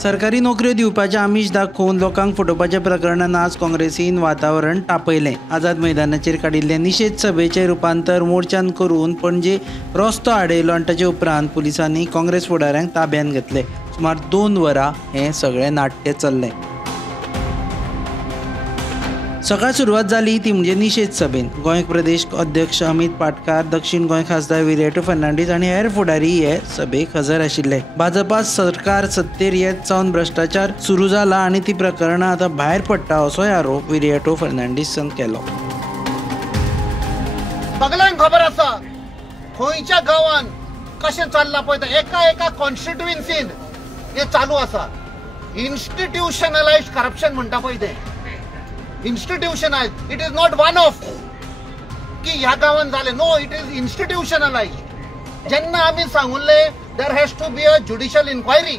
सरकारी नोकऱ्यो दिवपाचे आमिष दाखोवन लोकांक फटोवपाच्या प्रकरणान आज काँग्रेसीन वातावरण तापयलें। आझाद मैदानाचेर काडिल्ले निशेध सभेचें रुपांतर मोर्चान करून पणजे रस्तो आडयलो आनी ताचे उपरांत पुलिसांनी काँग्रेस फुडाऱ्यांक ताब्यात घेतले। सुमार 2 वरां हें सगळें नाट्य चल्लें। सकाळ सुरवात जाली ती म्हणजे निशेध सभेन। गोंय प्रदेश अध्यक्ष अमित पाटकार, दक्षिण गोंय खासदार विरेटो फर्नांडीस आनी हेर फुडारी हे सभेक हजर आशिल्ले। भाजपा सरकार सत्तेर येत सावन भ्रष्टाचार सुरू जाला आनी ती प्रकरणां आतां भायर पडटा असोय आरोप विरेटो फर्नांडीसान केलो। सगळ्यांक खबर आसा खंयच्या गांवांत कशें चल्लां पळय तें एका कॉन्स्टिट्युएन्सीन हें चालू आसा। इन्स्टिट्यूशनलायज्ड करप्शन म्हणटा पळय तें institutionalized. It is not one of की ह्या गावान जाले, नो इट इज इन्स्टिट्यूशनलाइज्ड। जेन्ना आमी सांगुल्ले there has to be a judicial inquiry,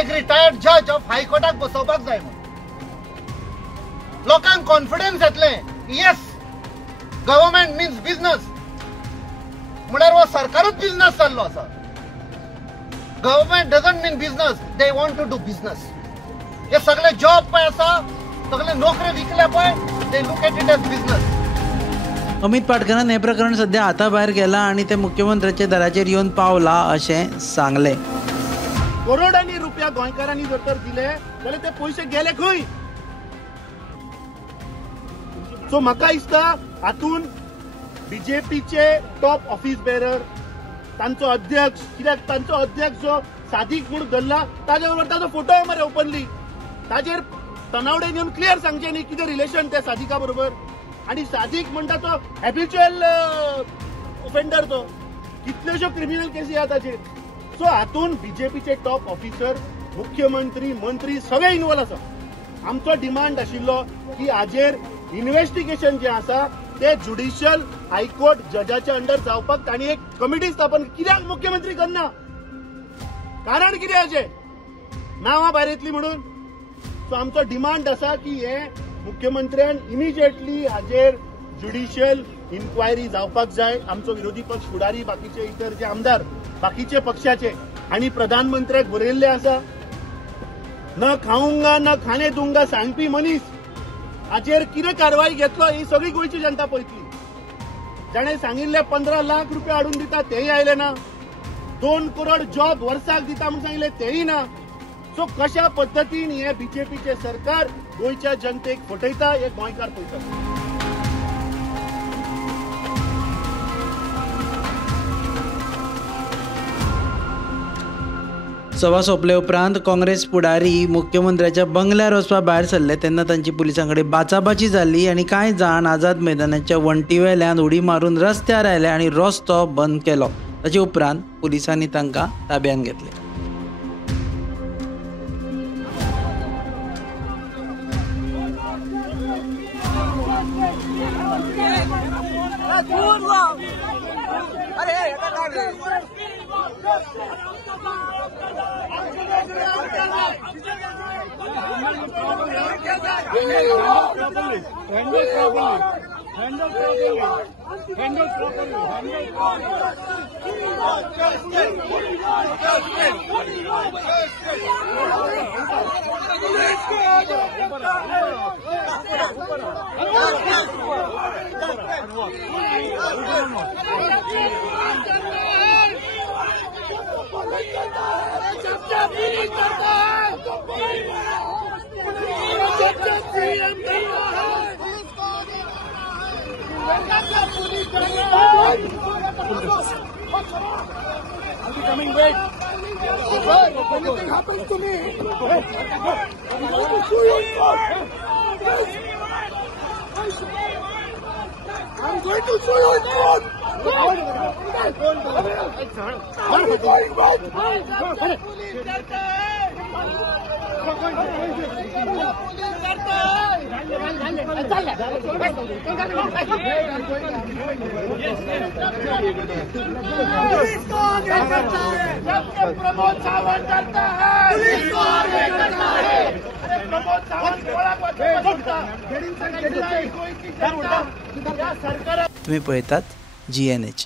एक रिटायर्ड जज ऑफ हायकोर्टाक बसोवपाक जाय म्हणून लोकांक कॉन्फिडन्स येतले। येस, गव्हर्नमेंट मीन्स बिझनेस, म्हळ्यार हो सरकारूच बिझनेस चाललो आसा। Government doesn't mean business, they want to do business. हे सगळे जॉब पळय आसा, सगळे नोकरी विकल्या पळय, they look at it as business. Amit पाटकरान हे प्रकरण सध्या हाता भायर गेलां आनी ते मुख्यमंत्र्याच्या दाराचेर येवन पावला अशें सांगलें। करोडांनी रुपया गोंयकारांनी जर तर दिले जाल्यार ते पयशे गेले खंय? सो म्हाका दिसता हातून बीजेपीचे टॉप ऑफिस बेरर, तांचो अध्यक्ष, कित्याक तांचो अध्यक्ष जो सादीक म्हूण धरला ताजे बरोबर ताजो फोटो मरे ओपनली, ताजेर तनावडेन येवन क्लियर सांगचें न्ही कितें रिलेशन त्या सादिका बरोबर। आनी सादीक म्हणटा तो हॅबिच्युअल ऑफेंडर, तो कितल्योश्यो क्रिमिनल केसी आहा ताचेर। सो हातून बीजेपीचे टॉप ऑफिसर, मुख्यमंत्री, मंत्री सगळे इन्वॉल्व आसा। आमचो डिमांड आशिल्लो की हाजेर इन्व्हेस्टिगेशन जें आसा ते ज्युडिशियल हायकोर्ट जजाच्या अंडर जावपाक तांणी एक कमिटी स्थापन। कित्याक मुख्यमंत्री करना? कारण कितें हाचें? नांवां भायर येतलीं म्हणून। सो आमचो डिमांड आसा की हे मुख्यमंत्र्यान इमिजिएटली हाजेर ज्युडिशियल इन्क्वायरी जावपाक जाय। आमचो विरोधी पक्ष फुडारी, बाकीचे इतर जे आमदार बाकीचे पक्षाचे आनी प्रधानमंत्र्याक बरयल्ले आसा, न खाऊंगा न खाने दूंगा सांगपी मनीस हाजेर कितें कारवाई घेतलो ही सगळी गोंयची जनता पळयतली। जाणें सांगिल्ले 15 लाख रुपया हाडून दिता तेय आयले ना, 2 करोड जॉब वर्साक दिता म्हणून सांगिल्ले तेय ना। सो कशा पद्दतीन हे बीजेपीचे सरकार गोंयच्या जनतेक फटयता हे गोंयकार पळयतात। सभा सोंपले उपरांत काँग्रेस फुडारी मुख्यमंत्र्याच्या बंगल्यार वचपा भायर सरले तेन्ना तांची पुलिसां कडेन बाचाबाची जाली आनी कांय जाण आझाद मैदानाच्या वण्टीवेल्यान उडी मारून रस्त्यार आयले आनी रस्तो बंद केलो। ताचे उपरांत पुलिसांनी तांकां ताब्यात घेतले। I'll be coming back. If anything happens to me, I'm going to sue you in court. I'm going to sue you in court. I'm going Pramod Sawant करता है, पुलिस को आगे करता है। प्रमोद सावंत तुम्ही पळयतात GNH।